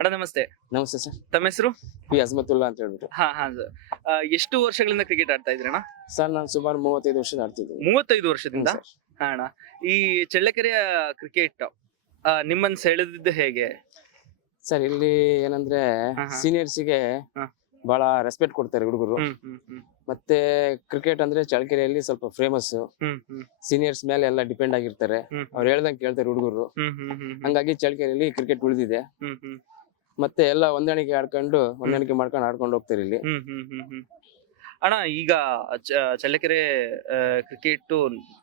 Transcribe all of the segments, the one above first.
ಅಣ್ಣ ನಮಸ್ತೆ. ನಮಸ್ತೆ ಸರ್. ತಮ್ಮ ಹೆಸರು? ಪಿ. ಅಜ್ಮತುಲ್ಲಾ ಅಂತ ಹೇಳ್ಬಿಟ್ಟು. ಹಾ ಹಾ ಸರ್. ಎಷ್ಟು ವರ್ಷಗಳಿಂದ ಕ್ರಿಕೆಟ್ ಆಡ್ತಾ ಇದ್ರಣ್ಣ ಸರ್ ನಾನು ಸುಮಾರು ಮೂವತ್ತೈದು ವರ್ಷದ ಆಡ್ತಿದ್ದೀನಿ. ಮೂವತ್ತೈದು ಹ್ಮ್ ವರ್ಷದಿಂದ ಹಾ ಅಣ್ಣ. ಈ ಚಳ್ಳಕೆರೆಯ ಕ್ರಿಕೆಟ್ ನಿಮ್ಮನ್ನ ಸೆಳೆದಿದ್ದು ಹೇಗೆ? ಸರ್ ಇಲ್ಲಿ ಏನಂದ್ರೆ ಸೀನಿಯರ್ಸ್ ಹಾ. ಹಾ. ಬಹಳ ರೆಸ್ಪೆಕ್ಟ್ ಕೊಡ್ತಾರೆ ಹುಡುಗರು. ಹ್ಮ್ ಹ್ಮ್ ಹ್ಮ್. ಮತ್ತೆ ಕ್ರಿಕೆಟ್ ಅಂದ್ರೆ ಚಳ್ಳಕೆರೆಯಲ್ಲಿ ಸ್ವಲ್ಪ ಫೇಮಸ್ ಹ್ಮ್ ಹ್ಮ್. ಸೀನಿಯರ್ಸ್ ಮೇಲೆ ಎಲ್ಲ ಡಿಪೆಂಡ್ ಆಗಿರ್ತಾರೆ. ಹ್ಮ್ ಅವ್ರು ಹೇಳ್ದಂಗೆ ಕೇಳ್ತಾರೆ ಹುಡುಗರು. ಹ್ಮ್ ಹ್ಮ್ ಹ್ಮ್ ಹ್ಮ್. ಹಂಗಾಗಿ ಚಳ್ಳಕೆರೆಯಲ್ಲಿ ಕ್ರಿಕೆಟ್ ಉಳಿದಿದೆ. ಹ್ಮ್ ಹ್ಮ್. ಮತ್ತೆ ಎಲ್ಲ ಹೊಂದಾಣಿಕೆ ಆಡ್ಕೊಂಡು ಹೊಂದಾಣಿಕೆ ಮಾಡ್ಕೊಂಡು ಆಡ್ಕೊಂಡು ಹೋಗ್ತಾರೆ ಇಲ್ಲಿ. ಹ್ಮ್ ಹ್ಮ್ ಹ್ಮ್ ಹ್ಮ್. ಅಣ್ಣ ಈಗ ಚ- ಚಳ್ಳಕೆರೆ ಕ್ರಿಕೆಟ್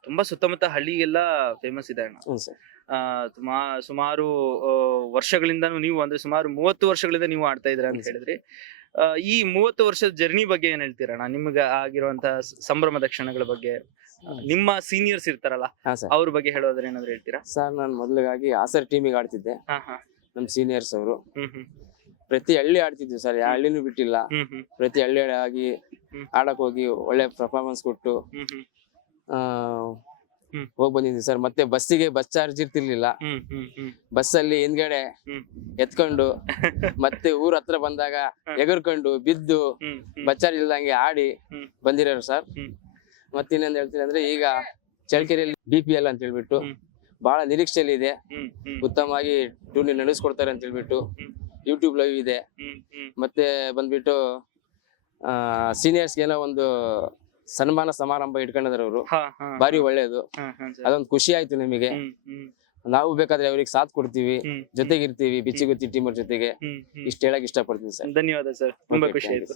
ತುಂಬಾ ಸುತ್ತಮುತ್ತ ಹಳ್ಳಿಗೆಲ್ಲ ಫೇಮಸ್ ಇದೆ ಅಣ್ಣ. ಸರ್. ಆ, ತುಮಾ- ಸುಮಾರು ವರ್ಷಗಳಿಂದ ವರ್ಷಗಳಿಂದನೂ ನೀವು ಅಂದ್ರೆ ಸುಮಾರು ಮೂವತ್ತು ವರ್ಷಗಳಿಂದ ನೀವು ಆಡ್ತಾ ಇದ್ರ ಅಂತ ಹ್ಮ್ ಹೇಳಿದ್ರಿ. ಆ, ಈ ಮೂವತ್ತು ವರ್ಷದ ಜರ್ನಿ ಬಗ್ಗೆ ಏನ್ ಹೇಳ್ತೀರಣ್ಣ ನಿಮ್ಗೆ ಆಗಿರುವಂತ ಸಂಭ್ರಮದ ಕ್ಷಣಗಳ ಬಗ್ಗೆ ನಿಮ್ಮ ಸೀನಿಯರ್ಸ್ ಇರ್ತಾರಲ್ಲ ಹಾ ಸರ್. ಅವ್ರ ಬಗ್ಗೆ ಹೇಳೋದ್ರೆ ಏನಾದ್ರು ಹೇಳ್ತೀರಾ? ಸರ್ ನಾನು ಮೊದಲಿಗಾಗಿ ಆಸರ್ ಟೀಮಿಗೆ ಆಡ್ತಿದ್ದೆ. ಹಾ ಹಾ. ನಮ್ಮ ಸೀನಿಯರ್ಸ್ ಅವರು. ಪ್ರತಿ ಹಳ್ಳಿ ಆಡ್ತಿದ್ವಿ ಸರ್ ಯಾವ ಹಳ್ಳಿನೂ ಬಿಟ್ಟಿಲ್ಲ. ಪ್ರತಿ ಹಳ್ಳಿ ಆಗಿ ಆಡಕ್ ಹೋಗಿ ಒಳ್ಳೆ ಪರ್ಫಾರ್ಮೆನ್ಸ್ ಕೊಟ್ಟು ಆ, ಹೋಗ್ ಬಂದಿದ್ವಿ ಸರ್. ಮತ್ತೆ ಬಸ್ಸಿಗೆ ಬಸ್ ಚಾರ್ಜ್ ಇರ್ತಿರ್ಲಿಲ್ಲ. ಬಸ್ ಅಲ್ಲಿ ಹಿಂದ್ಗಡೆ ಎತ್ಕೊಂಡು ಮತ್ತೆ ಊರ್ ಹತ್ರ ಬಂದಾಗ ಎಗರ್ಕೊಂಡು ಬಿದ್ದು ಬಸ್ ಚಾರ್ಜ್ ಇಲ್ದಂಗೆ ಆಡಿ ಬಂದಿರೋರು ಸರ್. ಇನ್ನೊಂದ್ ಹೇಳ್ತೀನಿ ಅಂದ್ರೆ ಈಗ ಚಳ್ಳಕೆರೆಯಲ್ಲಿ ಬಿ ಪಿ ಎಲ್ ಅಂತ ಹೇಳ್ಬಿಟ್ಟು. ಬಹಳ ನಿರೀಕ್ಷೆಯಲ್ಲಿ ಇದೆ. ಉತ್ತಮವಾಗಿ ಟೂರ್ನಿ ನಡೆಸ್ಕೊಡ್ತಾರೆ ಅಂತ ಹೇಳ್ಬಿಟ್ಟು. ಯೂಟ್ಯೂಬ್ ಲೈವ್ ಇದೆ. ಮತ್ತೆ ಬಂದ್ಬಿಟ್ಟು ಸೀನಿಯರ್ಸ್ ಏನೋ ಒಂದು ಸನ್ಮಾನ ಸಮಾರಂಭ ಇಟ್ಕೊಂಡಿದ್ದಾರೆ ಅವರು. ಬಾರಿ ಒಳ್ಳೇದು. ಅದೊಂದು ಖುಷಿ ಆಯ್ತು ನಮಗೆ. ನಾವು ಬೇಕಾದ್ರೆ ಅವ್ರಿಗೆ ಸಾಥ್ ಕೊಡ್ತೀವಿ. ಜೊತೆಗಿರ್ತೀವಿ ಬಿಚ್ಚಿಗುತ್ತಿ ಟೀಮ್ ಟೀಮರ್ ಜೊತೆಗೆ. ಇಷ್ಟ ಹೇಳಕ್ ಇಷ್ಟಪಡ್ತೀನಿ ಸರ್. ಧನ್ಯವಾದ ಸರ್. ತುಂಬಾ ಖುಷಿ ಆಯ್ತು.